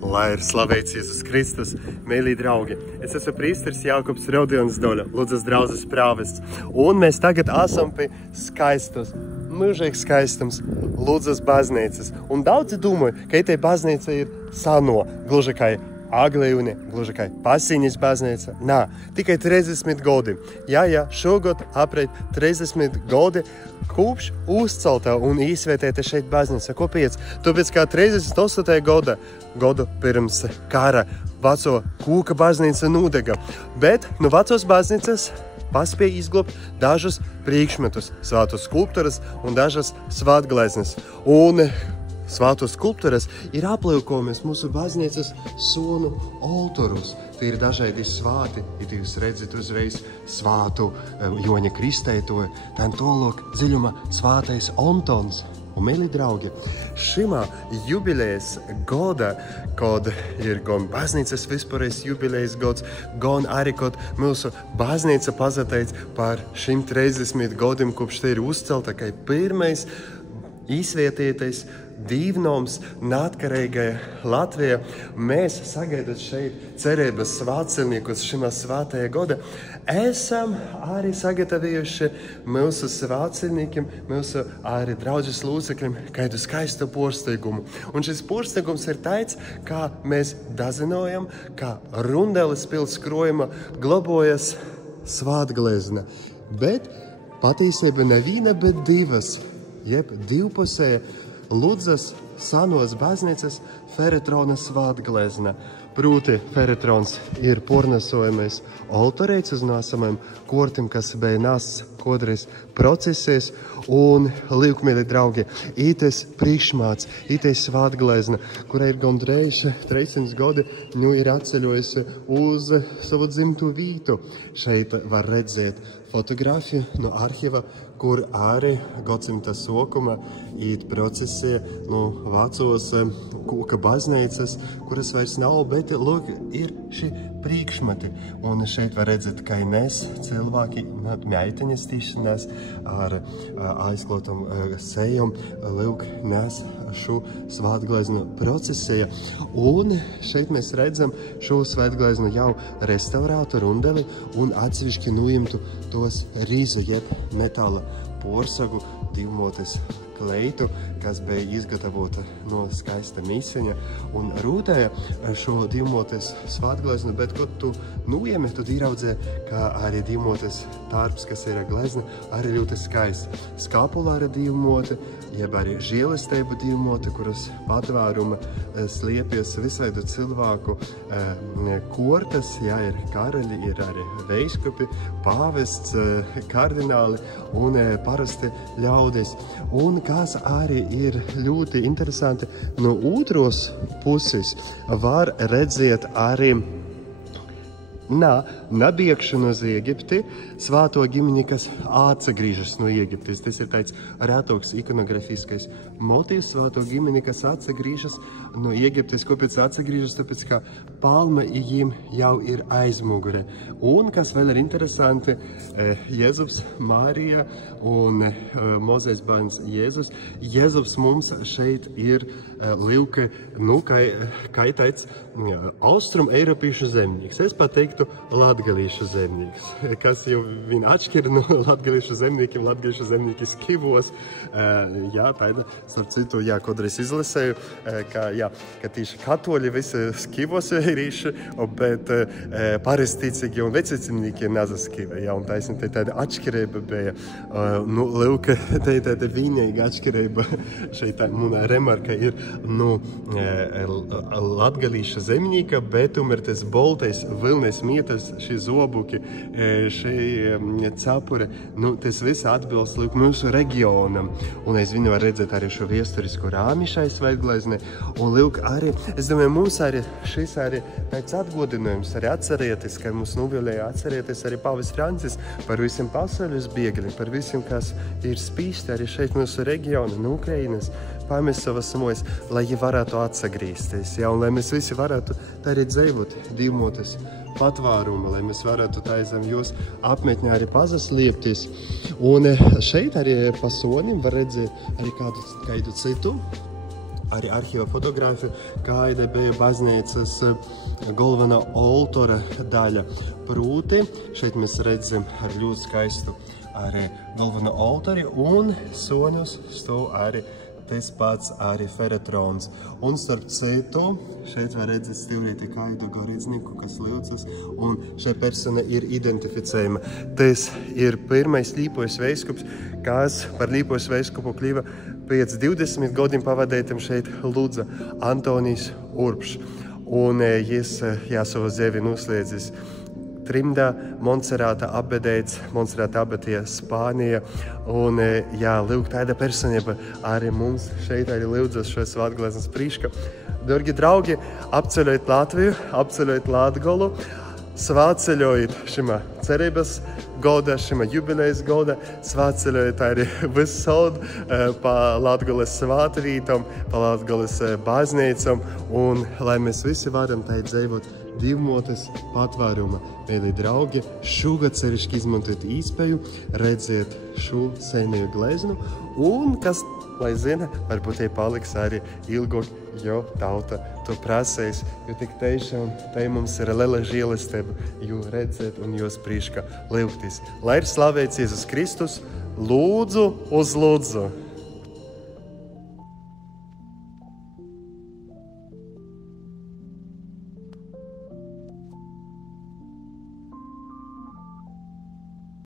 Lai ir slavēts Jēzus Kristus, mīļie draugi. Es esmu prīsteris Jākubs Rodions Doļa, Ludzas draudzes prāvests. Un mēs tagad esam pie skaistas, mūžīgi skaistams Ludzas baznīcas. Un daudzi domāju, ka te baznīca ir sano, gluži kā Aglejūne, gluži kā Pasiņas baznīca. Nā, tikai 30 gadi. Jā, šogad apreit 30 gadi kopš uzcelta un izvietēta šeit baznīca. Kāpēc? Tāpēc kā 38. gadu pirms kara veco kūka baznīca nūdega. Bet no vecos baznīcas paspēja izglobt dažus priekšmetus, svātus skulpturas un dažas svātgleznes. Un svātos skulpturas ir aplūkojamas mūsu baznīcas sonu oltorus. Tie ir dažādi svāti, ja jūs redzat uzreiz svātu Joņa Kristētoja, tad tolok dziļuma svātais Ontons. Un, mīļi draugi, šimā jubilejas goda, kad ir gan baznīcas vispārējais jubilejas gods, gan arī, kad mūsu baznīca pazateic par 130 gadiem, kopš te ir uzcelta, kā pirmais izvietētais dīvnoms neatkarīgajā Latvijā. Mēs sagaidot šeit cerības svētceļniekus šimā svētajā goda, esam arī sagatavojuši mūsu svētceļniekiem, mūsu arī draudzes lūdzekļiem kādu skaistu porsteigumu. Un šis porsteigums ir tāds, kā mēs dazinojam, kā Rundeles pils krojuma globojas svātglezna. Bet patiesība neviena, bet divas, jeb divpusēja Ludzas sanos baznīcas feretrona svātglezna. Proti, feretrons ir pornesojamais oltorēts uz nāsamajam kortim, kas bija nāsts kodreiz procesēs. Un, līkmīļi draugi, ītais priekšmāts, ītais svātglezna, kura ir gandrīz 300 gadi, ir atceļojusi uz savu dzimtu vītu. Šeit var redzēt fotografiju no arhiva, kur arī gadsimta sokuma īt procesē no vecos kūka baznīcas, kuras vairs nav, bet lūk, ir šī priekšmeti. Un šeit var redzēt, kā nes cilvēki, meiteņas tīšanās ar aizklotam sejam, lūk, nes šo svātgleznu procesē. Un šeit mēs redzam šo svātgleznu jau restaurātu Rundeli un atsevišķi nuimtu tos rīzu, jeb metāla porsagu divmotes kleitu, kas bija izgatavota no skaista mīseņa un rūtēja šo divmotes svātgleznu, bet, kad tu nuiemi, tad ieraudzē, ka arī divmotes tārps, kas ir glezna, arī ļoti skaists. Skapulāra divmote, jeb arī žēlestību divmote, kuras patvēruma sliepjas visaidu cilvēku kortas, ir karaļi, ir arī veiškupi, pāvests, kardināli un parasti ļaudis. Un kas arī ir ļoti interesanti, no otros puses var redzēt arī nabiekšanu uz Ēģipti, svāto ģimeni, kas atsagrīžas no Ēģiptes. Tas ir tāds rētoks ikonografiskais motīvs, svāto ģimeni, kas atsagrīžas no Ēģiptes. Kāpēc atsagrīžas? Tāpēc, ka palma viņiem jau ir aizmugure. Un, kas vēl ir interesanti, Jēzus, Mārija un mozais bērns Jēzus. Jēzus mums šeit ir līuka, kā tāds austrum eiropiešu zemnieks. Es pateiktu latgalīšu zemnieks, kas jau viņa atšķir no latgalīšu zemniekiem, latgalīšu zemnieki skivos. Taida, starp citu, kodreiz izlasēju, ka tīši katoļi visi skivos vērīši, bet parestīcīgi un vecicimnīki nezaskiva. Un taisni, tāda atšķirība bija. Lūk, tāda vienīga atšķirība šeit mūnā remarka ir latgalīša zemnieka, bet tomēr tas boltais vilnais mietas, šī zobuki, šī cepure, tas viss atbilst mūsu reģionam. Un es viņu var redzēt arī šo viesturisko rāmi šai svētgleznē. Un lūk, arī, es domāju, mums arī šis arī tāds atgodinājums, arī atcerieties, ka mums nuvilēja atcerieties arī Pāvis Francis par visiem pasaules bēgļiem, par visiem, kas ir spīsti arī šeit mūsu reģiona, no Ukrainas, pamest savas mojas, lai viņi varētu atsagrīsties, un lai mēs visi varētu tā arī dzīvot divmotes patvārumu, lai mēs varētu tā aizam jūs apmetņā arī pazaslīpties. Un šeit arī pa sonim var redzēt arī kādu citu arī arhīva fotogrāfija, kāda bija baznīcas galvenā oltora daļa. Proti, šeit mēs redzam ar ļoti skaistu arī galveno oltari un soņus stāv arī tas pats arī feretrons. Un starp citu, šeit var redzēt stilīti kādu garīdznieku, kas lūdzas, un šī persona ir identificējama. Tas ir pirmais Līpojas veiskups, kas par Līpojas veiskupu kļuva pēc 20 gadiem pavadētam šeit lūdza Antonijs Urbšs. Un viņš savu dzīvi noslēdzis trimdā, Montserrāta abedēts, Montserrāta abadija Spānija. Un lūk, tāda personība arī mums šeit arī lūdzas šo svētgalēznes priekšā. Dargi draugi, apceļojiet Latviju, apceļojiet Latgolu, svētceļojiet šima cerības goda, šima jubilejas goda, svētceļojiet arī visur pa Latgoles svētvītam, pa Latgoles baznīcam, un lai mēs visi varam tai dzīvot divmotes patvēruma. Mīļie draugi, šogad sevišķi izmantojot iespēju redzēt šo senīju gleznu, un kas, lai zina, varbūt tai paliks arī ilgāk, jo tauta to prasēs, jo tik tiešām tai mums ir liela žēlastība, jo redzēt un jos priekšā lūgties. Lai ir slavēts Jēzus Kristus, lūdzu uz lūdzu!